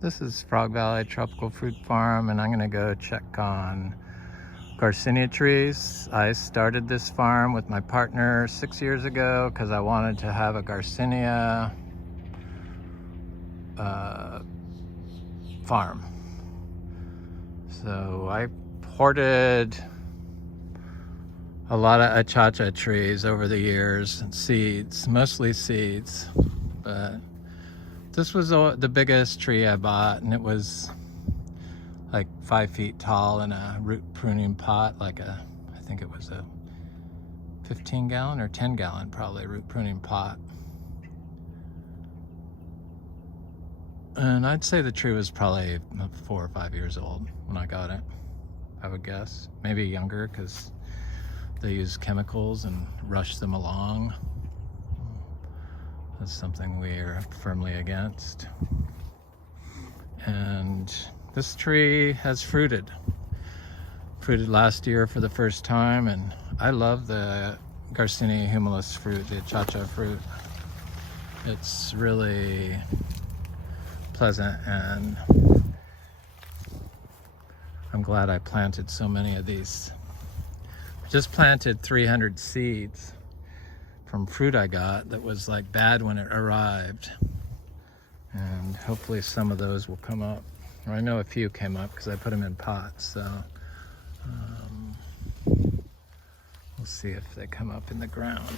This is Frog Valley Tropical Fruit Farm, and I'm gonna go check on Garcinia trees. I started this farm with my partner 6 years ago because I wanted to have a Garcinia farm. So I hoarded a lot of achacha trees over the years, and seeds, mostly seeds, but this was the biggest tree I bought, and it was like 5 feet tall in a root pruning pot, I think it was a 15 gallon or 10 gallon probably root pruning pot. And I'd say the tree was probably 4 or 5 years old when I got it, I would guess. Maybe younger, because they use chemicals and rush them along. That's something we are firmly against. And this tree has fruited last year for the first time, and I love the Garcinia humilis fruit, the achacha fruit. It's really pleasant, and I'm glad I planted so many of these. Just planted 300 seeds from fruit I got that was like bad when it arrived, and hopefully some of those will come up. Or I know a few came up because I put them in pots, so we'll see if they come up in the ground.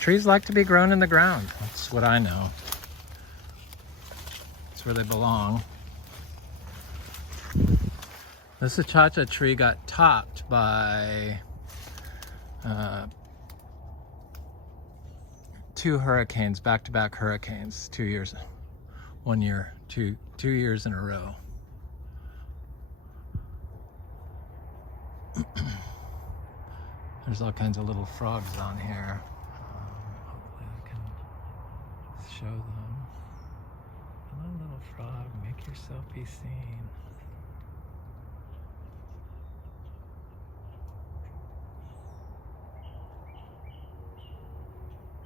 Trees like to be grown in the ground. That's what I know. That's where they belong. This achacha tree got topped by 2 hurricanes, back-to-back hurricanes, 2 years, 1 year, two years in a row. There's all kinds of little frogs on here. Hopefully I can show them. Hello, little frog, make yourself be seen.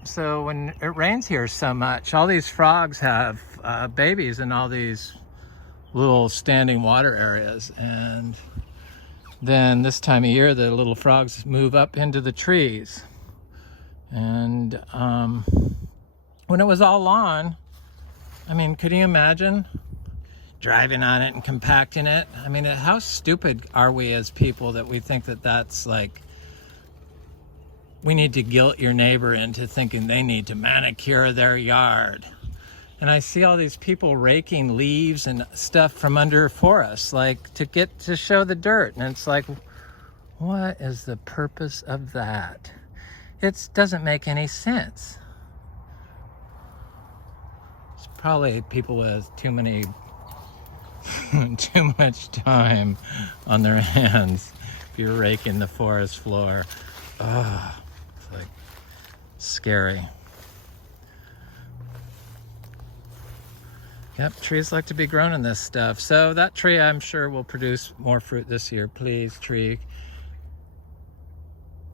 So when it rains here so much, all these frogs have babies in all these little standing water areas, and then this time of year the little frogs move up into the trees. And when it was all lawn, I mean, could you imagine driving on it and compacting it? I mean, how stupid are we as people that we think that that's like, we need to guilt your neighbor into thinking they need to manicure their yard. And I see all these people raking leaves and stuff from under for us, like to show the dirt. And it's like, what is the purpose of that? It doesn't make any sense. It's probably people with too much time on their hands if you're raking the forest floor. Oh, it's like scary. Yep, trees like to be grown in this stuff. So that tree, I'm sure, will produce more fruit this year. Please, tree,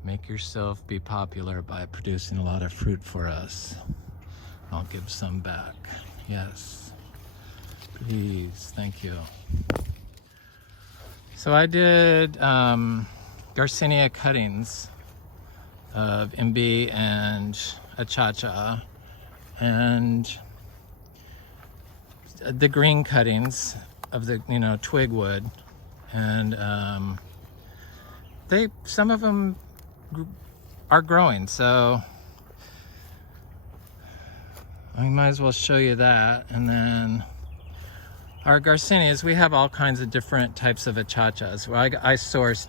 make yourself be popular by producing a lot of fruit for us. I'll give some back. Yes, please, thank you. So I did Garcinia cuttings of MB and achacha, and the green cuttings of the twig wood, and some of them are growing, so I might as well show you that. And then our Garcinias, we have all kinds of different types of achachas. Well, I sourced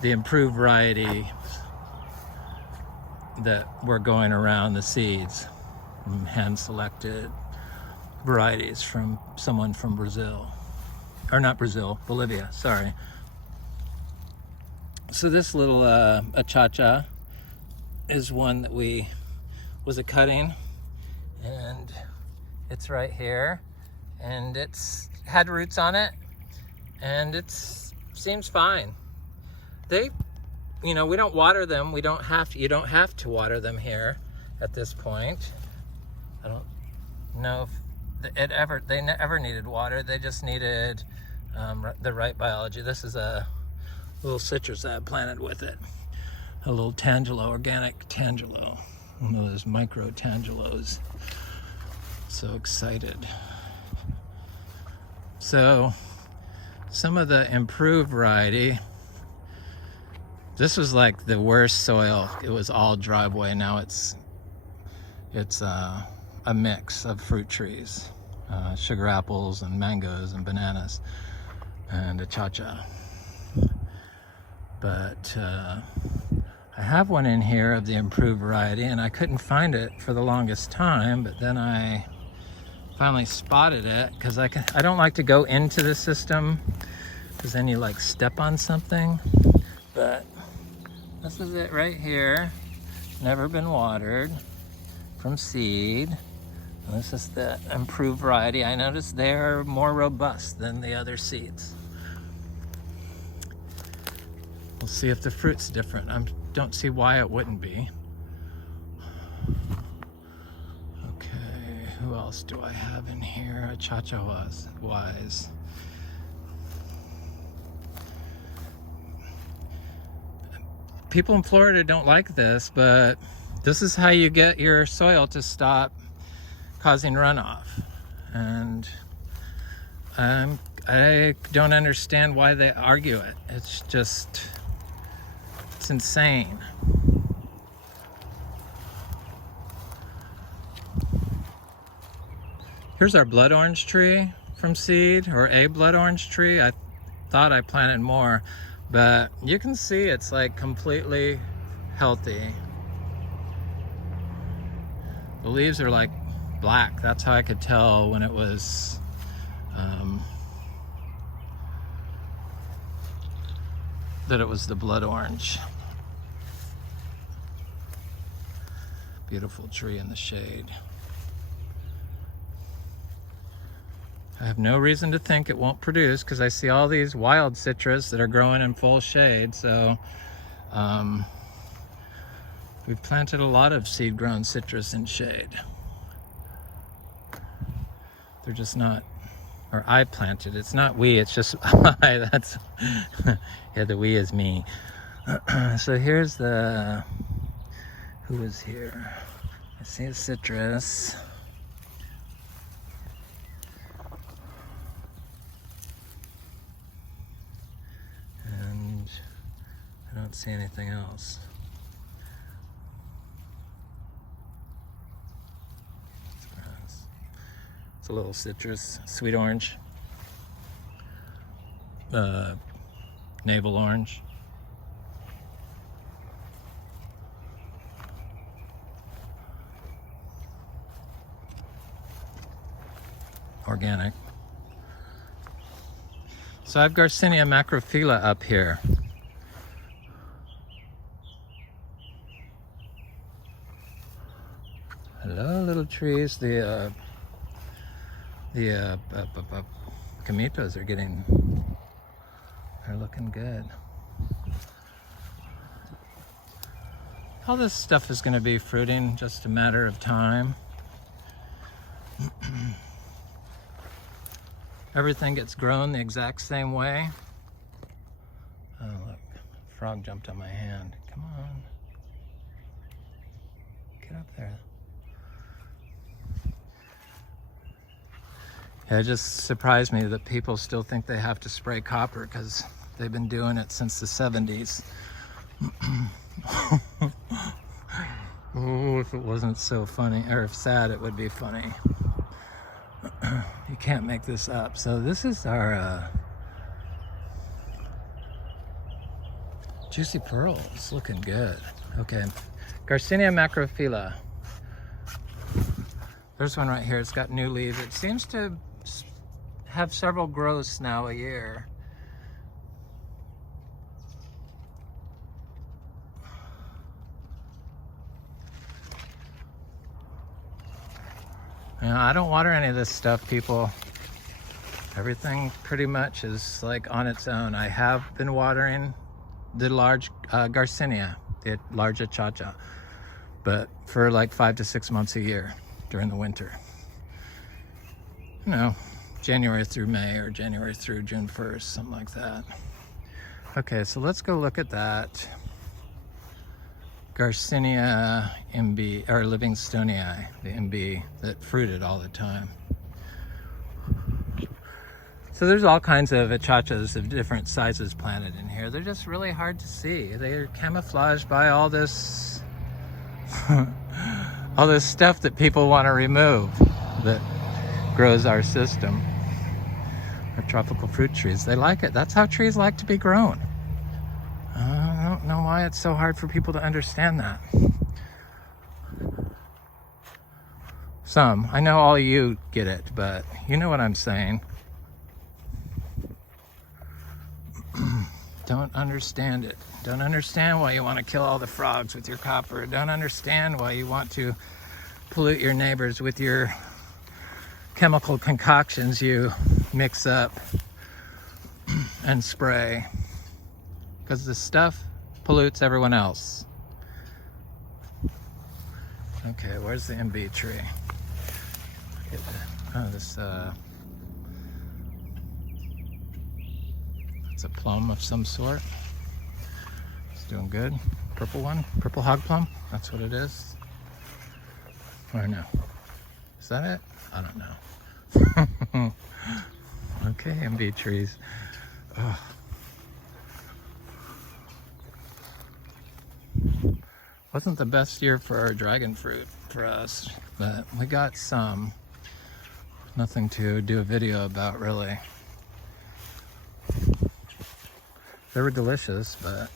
the improved variety that were going around, the seeds, hand selected varieties from someone from Brazil, or not Brazil, Bolivia, sorry. So this little achacha is one that was a cutting, and it's right here, and it's had roots on it, and it seems fine. We don't water them. You don't have to water them here at this point. I don't know if they never needed water. They just needed the right biology. This is a little citrus I planted with it. A little tangelo, organic tangelo. One of those micro tangelos. So excited. So some of the improved variety, this was like the worst soil. It was all driveway. Now it's a mix of fruit trees, sugar apples and mangoes and bananas and a cha-cha. But I have one in here of the improved variety, and I couldn't find it for the longest time, but then I finally spotted it because I don't like to go into the system because then you like step on something. But this is it right here. Never been watered, from seed. And this is the improved variety. I noticed they're more robust than the other seeds. We'll see if the fruit's different. I don't see why it wouldn't be. Okay, who else do I have in here? A cha-cha wise. People in Florida don't like this, but this is how you get your soil to stop causing runoff. And I don't understand why they argue it. It's insane. Here's our blood orange tree from seed, or a blood orange tree. I thought I planted more, but you can see it's like completely healthy. The leaves are like black. That's how I could tell when it was that it was the blood orange. Beautiful tree in the shade. I have no reason to think it won't produce because I see all these wild citrus that are growing in full shade. So we've planted a lot of seed-grown citrus in shade. They're just not, or I planted. It's not we, it's just I. That's, yeah, the we is me. So here's the, who is here? I see a citrus. And I don't see anything else. It's a little citrus, sweet orange, navel orange. Organic. So I have Garcinia macrophylla up here. Hello, little trees. The camitos are they're looking good. All this stuff is going to be fruiting, just a matter of time. Everything gets grown the exact same way. Oh look, frog jumped on my hand. Come on. Get up there. Yeah, it just surprised me that people still think they have to spray copper because they've been doing it since the 70s. Oh, if it wasn't so funny, or if sad, it would be funny. You can't make this up. So this is our juicy pearl. It's looking good. Okay, Garcinia macrophylla. There's one right here. It's got new leaves. It seems to have several growths now a year. You know, I don't water any of this stuff, people. Everything pretty much is like on its own. I have been watering the large Garcinia, the large cha-cha, but for like 5 to 6 months a year during the winter. you know, January through May or January through June 1st, something like that. Okay, so let's go look at that Garcinia MB, or Livingstonii, the MB that fruited all the time. So there's all kinds of achachas of different sizes planted in here. They're just really hard to see. They're camouflaged by all this all this stuff that people want to remove that grows our system. Our tropical fruit trees, they like it. That's how trees like to be grown. I don't know why it's so hard for people to understand that. Some, I know all of you get it, but you know what I'm saying. Don't understand it. Don't understand why you want to kill all the frogs with your copper. Don't understand why you want to pollute your neighbors with your chemical concoctions you mix up and spray. Because the stuff pollutes everyone else. Okay, where's the MB tree? Oh, this, it's a plum of some sort. It's doing good. Purple one, purple hog plum. That's what it is. Or no, is that it? I don't know. Okay, MB trees. Oh. Wasn't the best year for our dragon fruit for us, but we got some. Nothing to do a video about, really. They were delicious, but...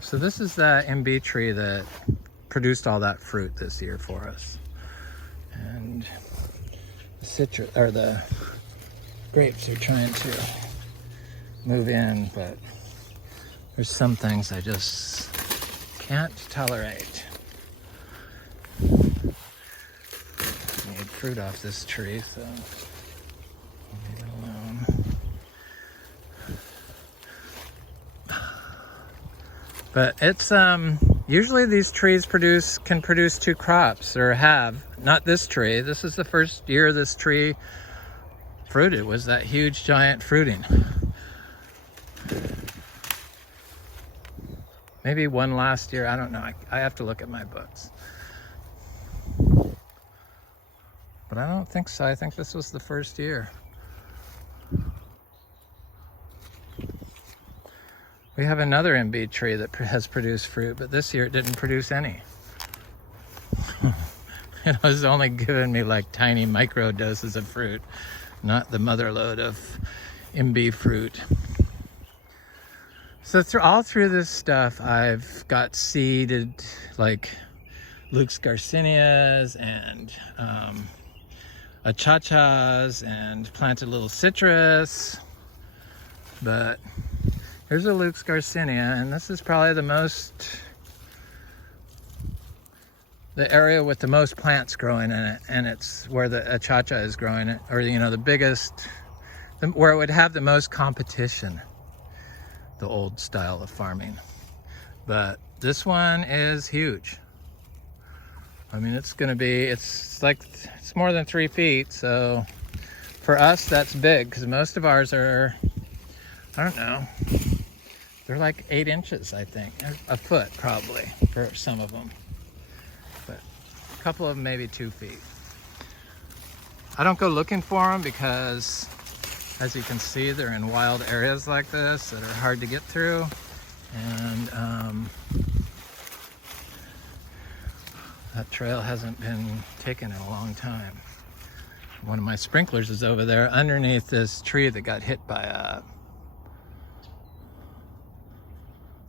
So this is the MB tree that produced all that fruit this year for us. And the citrus, or the grapes are trying to move in, but there's some things I just can't tolerate. Need fruit off this tree, so leave it alone. But it's usually these trees can produce 2 crops, or have. Not this tree. This is the first year this tree fruited, was that huge giant fruiting. Maybe one last year, I don't know. I have to look at my books. But I don't think so. I think this was the first year. We have another MB tree that has produced fruit, but this year it didn't produce any. It was only giving me like tiny micro doses of fruit, not the mother load of MB fruit. So all through this stuff, I've got seeded like Luke's Garcinias and achachas and planted little citrus. But here's a Luke's Garcinia, and this is probably the area with the most plants growing in it, and it's where the achacha is growing it, or you know, the biggest, where it would have the most competition, the old style of farming. But this one is huge. I mean, it's more than 3 feet, so for us that's big, because most of ours are, I don't know, they're like 8 inches, I think, a foot probably for some of them, but a couple of them maybe 2 feet. I don't go looking for them because, as you can see, they're in wild areas like this that are hard to get through, and that trail hasn't been taken in a long time. One of my sprinklers is over there underneath this tree that got hit by a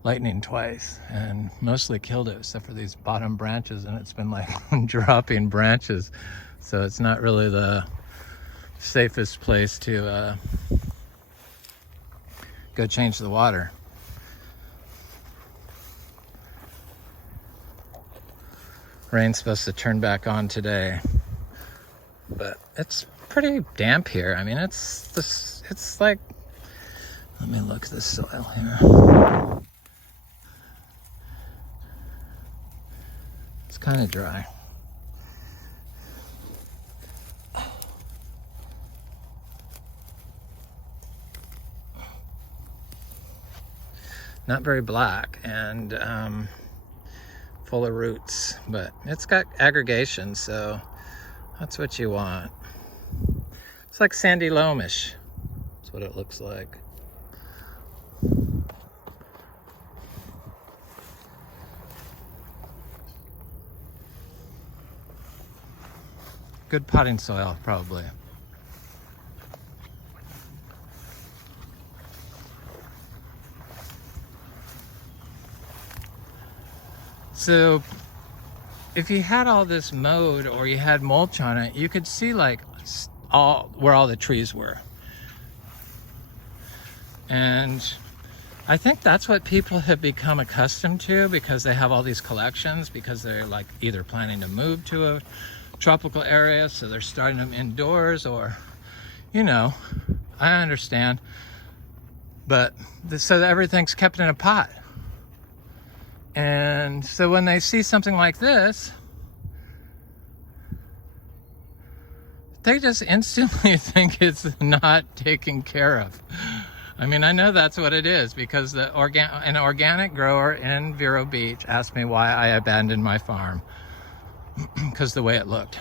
lightning twice and mostly killed it except for these bottom branches, and it's been like dropping branches, so it's not really the safest place to go change the water. Rain's supposed to turn back on today, but it's pretty damp here. I mean, it's like, let me look at the soil here. It's kind of dry. not very black, and full of roots, but it's got aggregation, so that's what you want. It's like sandy loamish. That's what it looks like. Good potting soil, probably. So if you had all this mowed or you had mulch on it, you could see like where all the trees were. And I think that's what people have become accustomed to, because they have all these collections, because they're like either planning to move to a tropical area, so they're starting them indoors, or, you know, I understand. But so everything's kept in a pot. And so when they see something like this, they just instantly think it's not taken care of. I mean, I know that's what it is, because an organic grower in Vero Beach asked me why I abandoned my farm, because the way it looked.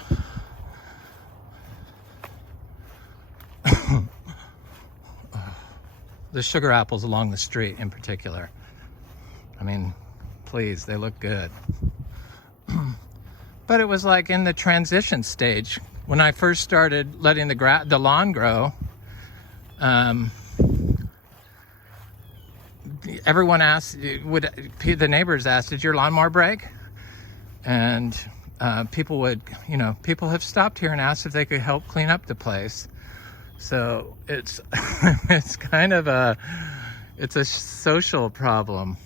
The sugar apples along the street in particular. I mean, please, they look good. But it was like in the transition stage. When I first started letting the lawn grow, everyone asked, the neighbors asked, did your lawnmower break? And people would, you know, people have stopped here and asked if they could help clean up the place. So it's it's kind of it's a social problem.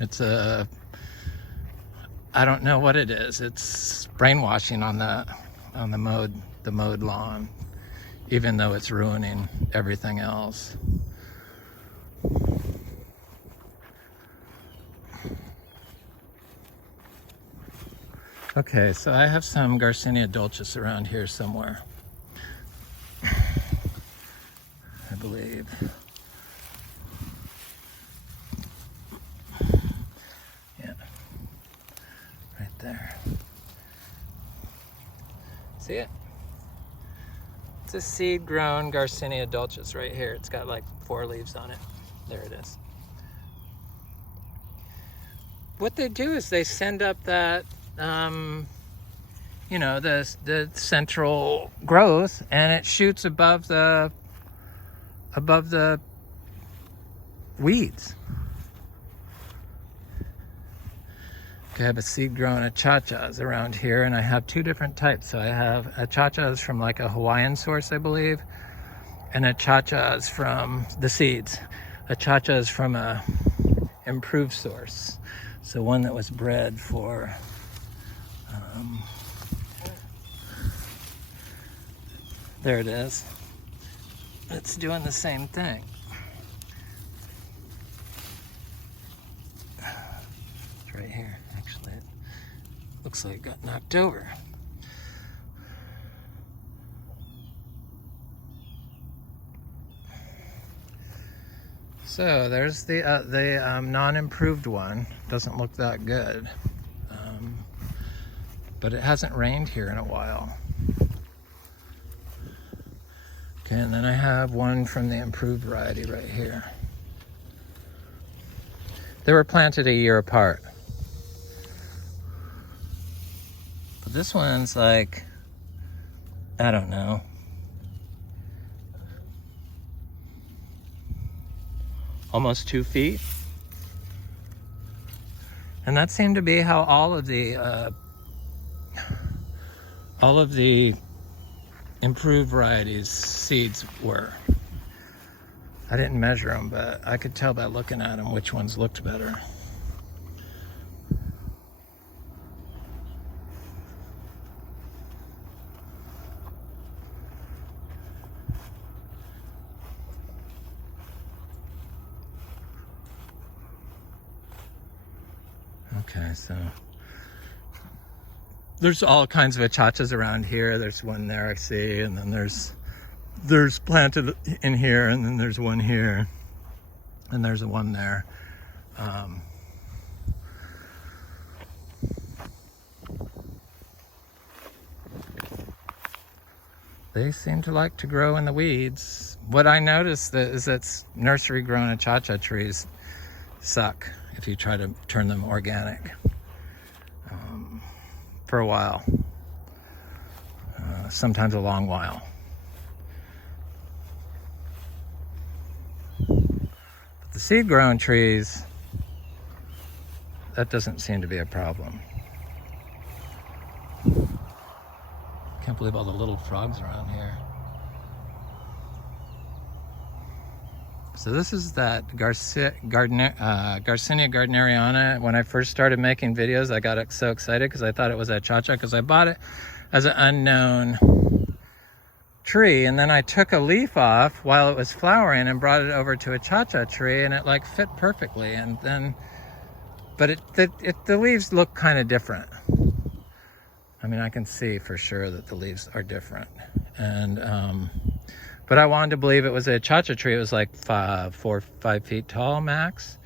I don't know what it is. It's brainwashing on the mowed lawn, even though it's ruining everything else. Okay, so I have some Garcinia dulcis around here somewhere, I believe. Yeah, right there. See it? It's a seed-grown Garcinia dulcis right here. It's got like 4 leaves on it. There it is. What they do is they send up that you know, the central growth, and it shoots above the weeds. Okay, I have a seed-grown achachas around here, and I have 2 different types. So I have achachas from like a Hawaiian source, I believe, and achachas from the seeds. Achachas from a improved source. So one that was bred for there it is. It's doing the same thing. It's right here, actually. It looks like it got knocked over. So there's the non-improved one. Doesn't look that good, but it hasn't rained here in a while. Okay, and then I have one from the improved variety right here. They were planted a year apart. But this one's like, I don't know, almost 2 feet. And that seemed to be how all of the improved varieties seeds were. I didn't measure them, but I could tell by looking at them which ones looked better. Okay, so there's all kinds of achachas around here. There's one there I see, and then there's planted in here, and then there's one here, and there's one there. They seem to like to grow in the weeds. What I noticed is that nursery grown achacha trees suck if you try to turn them organic for a while, sometimes a long while. But the seed grown trees, that doesn't seem to be a problem. Can't believe all the little frogs around here. So this is that Garcinia gardneriana. When I first started making videos, I got so excited because I thought it was achacha, because I bought it as an unknown tree, and then I took a leaf off while it was flowering and brought it over to a achacha tree, and it like fit perfectly. And then, but the leaves look kind of different. I mean, I can see for sure that the leaves are different, and but I wanted to believe it was a achacha tree. It was like 4 or 5 feet tall max,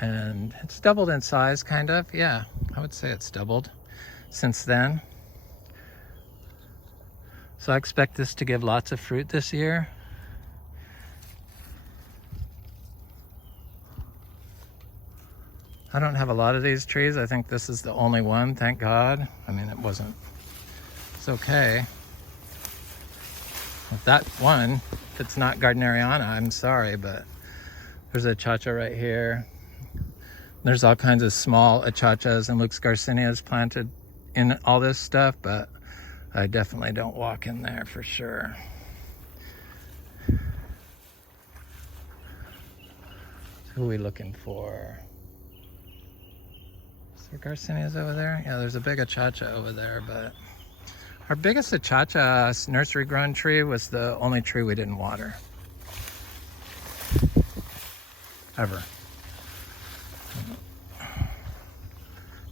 and it's doubled in size, kind of. Yeah, I would say it's doubled since then. So I expect this to give lots of fruit this year. I don't have a lot of these trees. I think this is the only one, thank God. I mean, it's okay. If that one, if it's not gardneriana, I'm sorry, but there's a achacha right here. There's all kinds of small achachas and Lux Garcinias planted in all this stuff, but I definitely don't walk in there for sure. Who are we looking for? Is there Garcinias over there? Yeah, there's a big achacha over there, but our biggest achacha nursery grown tree was the only tree we didn't water. Ever.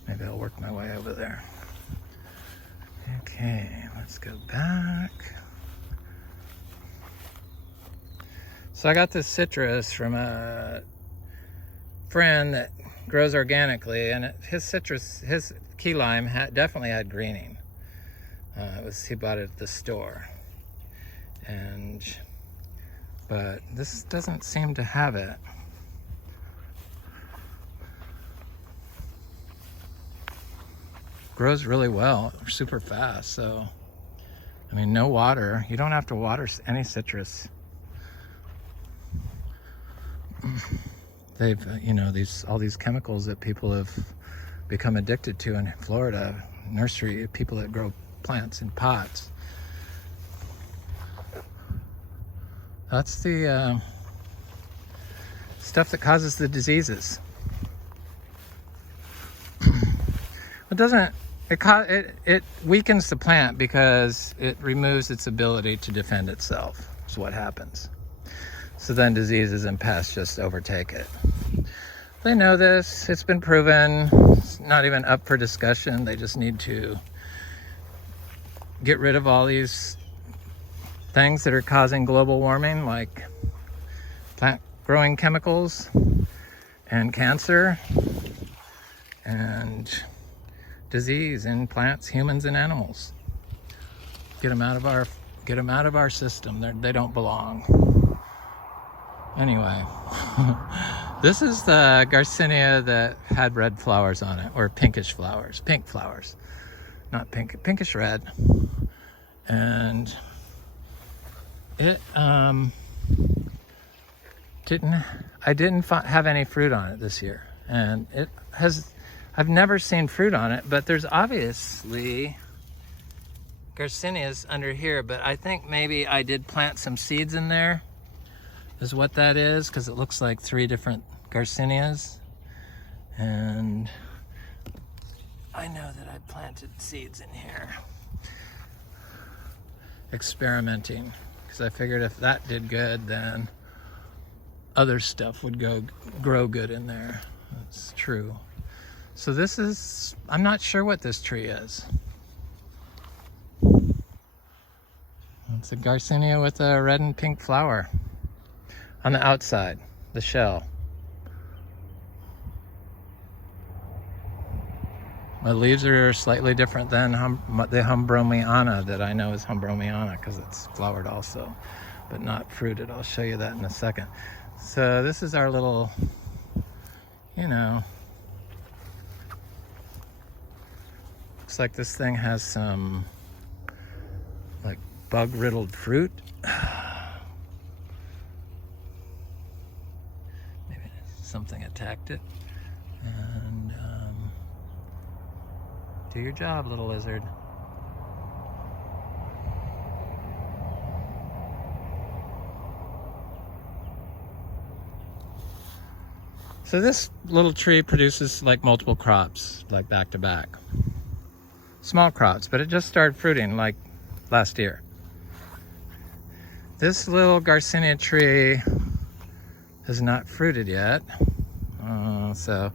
Maybe I'll work my way over there. Okay, let's go back. So I got this citrus from a friend that grows organically, and his key lime definitely had greening. He bought it at the store, but this doesn't seem to have it. Grows really well, super fast. So, I mean, no water. You don't have to water any citrus. They've, all these chemicals that people have become addicted to in Florida, nursery, people that grow plants in pots. That's the stuff that causes the diseases. It weakens the plant because it removes its ability to defend itself. Is what happens. So then diseases and pests just overtake it. They know this. It's been proven. It's not even up for discussion. They just need to get rid of all these things that are causing global warming, like plant growing chemicals and cancer and disease in plants, humans, and animals. Get them out of our system. They don't belong. Anyway, this is the Garcinia that had red flowers on it, or pinkish flowers, pink flowers, not pink, pinkish red. And it I didn't have any fruit on it this year, and I've never seen fruit on it, but there's obviously Garcinias under here, but I think maybe I did plant some seeds in there, is what that is, because it looks like 3 different Garcinias. And I know that I planted seeds in here, experimenting, because I figured if that did good, then other stuff would grow good in there. That's true. So this is, I'm not sure what this tree is. It's a Garcinia with a red and pink flower on the outside, the shell. My leaves are slightly different than the Humbromiana that I know is Humbromiana because it's flowered also, but not fruited. I'll show you that in a second. So this is our little, you know, looks like this thing has some like bug-riddled fruit. Maybe something attacked it. And do your job, little lizard. So this little tree produces like multiple crops, like back to back. Small crops, but it just started fruiting like last year. This little Garcinia tree has not fruited yet. So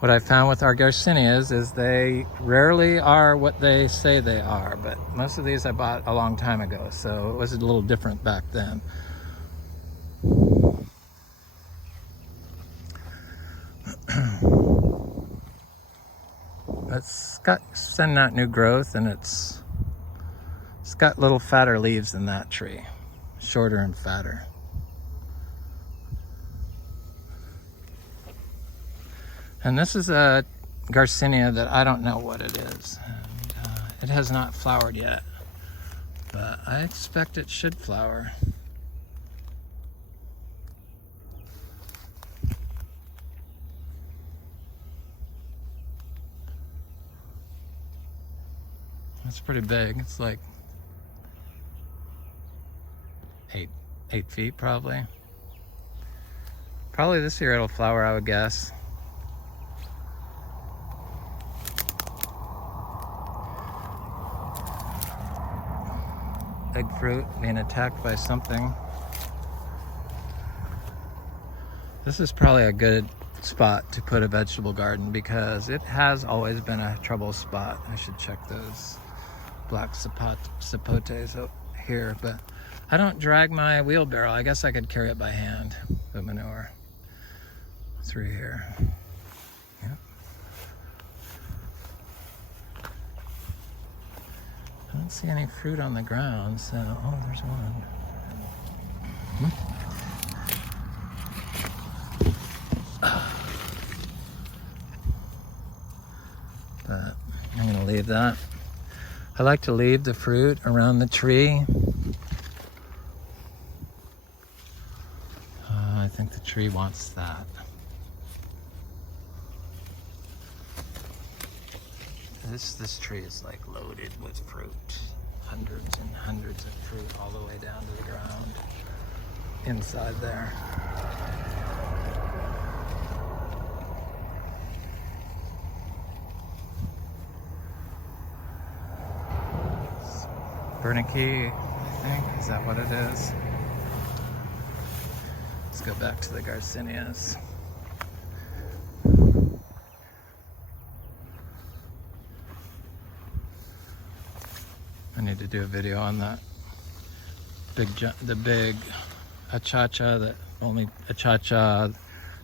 what I found with our Garcinias is they rarely are what they say they are, but most of these I bought a long time ago, so it was a little different back then. It's got sending out new growth, and it's got little fatter leaves than that tree, shorter and fatter. And this is a Garcinia that I don't know what it is, and it has not flowered yet, but I expect it should flower. It's pretty big. It's like 8 feet probably. Probably this year it'll flower, I would guess. Egg fruit being attacked by something. This is probably a good spot to put a vegetable garden because it has always been a trouble spot. I should check those black sapotes up here, but I don't drag my wheelbarrow. I guess I could carry it by hand, the manure, through here. Yep. I don't see any fruit on the ground, so, oh, there's one. But I'm gonna leave that. I like to leave the fruit around the tree. I think the tree wants that. This tree is like loaded with fruit. Hundreds and hundreds of fruit all the way down to the ground inside there. Bernicky, I think, is that what it is? Let's go back to the Garcinias. I need to do a video on that the big achacha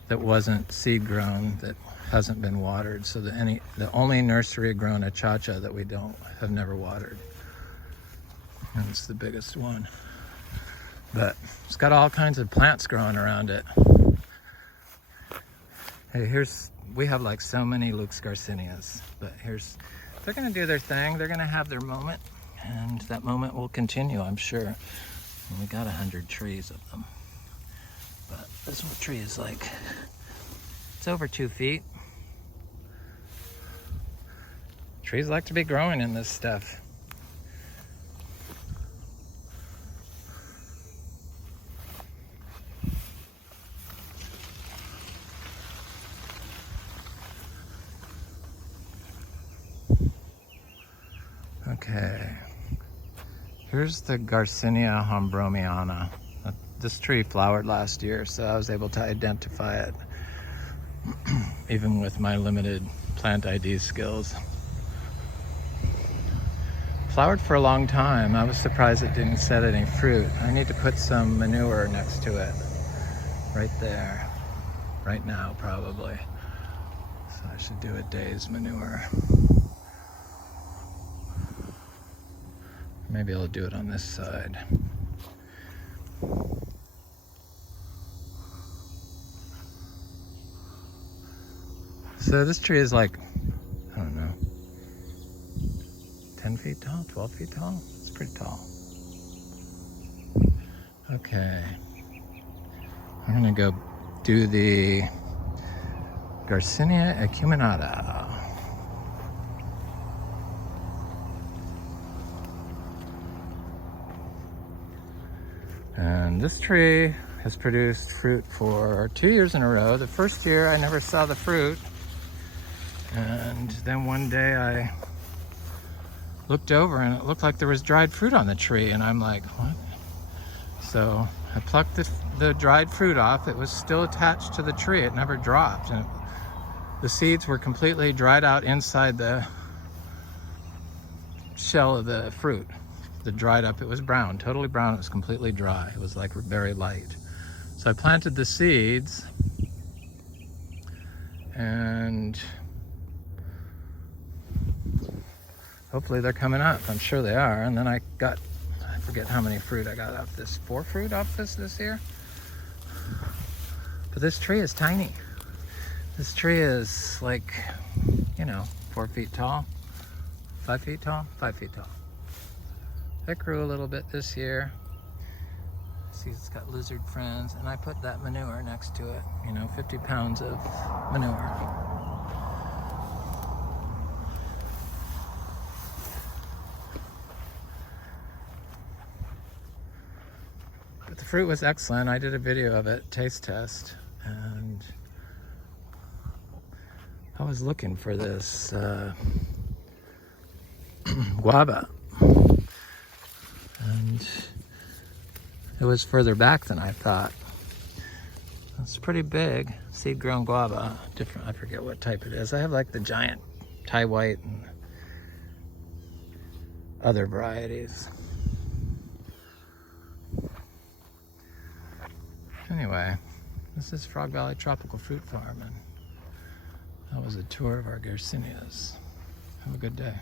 that wasn't seed grown, that hasn't been watered. So the only nursery grown achacha that we have never watered. And it's the biggest one. But it's got all kinds of plants growing around it. Hey, we have like so many Luke's Garcinias, but they're gonna do their thing. They're gonna have their moment, and that moment will continue, I'm sure. And we got 100 trees of them. But this one tree is like, it's over 2 feet. Trees like to be growing in this stuff. Okay, here's the Garcinia Humbromiana. This tree flowered last year, so I was able to identify it, even with my limited plant ID skills. Flowered for a long time. I was surprised it didn't set any fruit. I need to put some manure next to it, right there, right now probably. So I should do a day's manure. Maybe I'll do it on this side. So this tree is like, I don't know, 10 feet tall, 12 feet tall? It's pretty tall. Okay. I'm gonna go do the Garcinia acuminata. And this tree has produced fruit for 2 years in a row. The first year I never saw the fruit. And then one day I looked over and it looked like there was dried fruit on the tree. And I'm like, what? So I plucked the dried fruit off. It was still attached to the tree. It never dropped. And the seeds were completely dried out inside the shell of the fruit. The dried up, it was brown, totally brown. It was completely dry. It was like very light. So I planted the seeds and hopefully they're coming up. I'm sure they are. And then I forget how many fruit I got off this. 4 fruit off this year. But this tree is tiny. This tree is like, 4 feet tall, 5 feet tall, 5 feet tall. It grew a little bit this year. See, it's got lizard friends, and I put that manure next to it. 50 pounds of manure. But the fruit was excellent. I did a video of it, taste test, and I was looking for this guava, and it was further back than I thought. It's pretty big, seed-grown guava. Different, I forget what type it is. I have like the giant Thai white and other varieties. Anyway, this is Frog Valley Tropical Fruit Farm, and that was a tour of our Garcinias. Have a good day.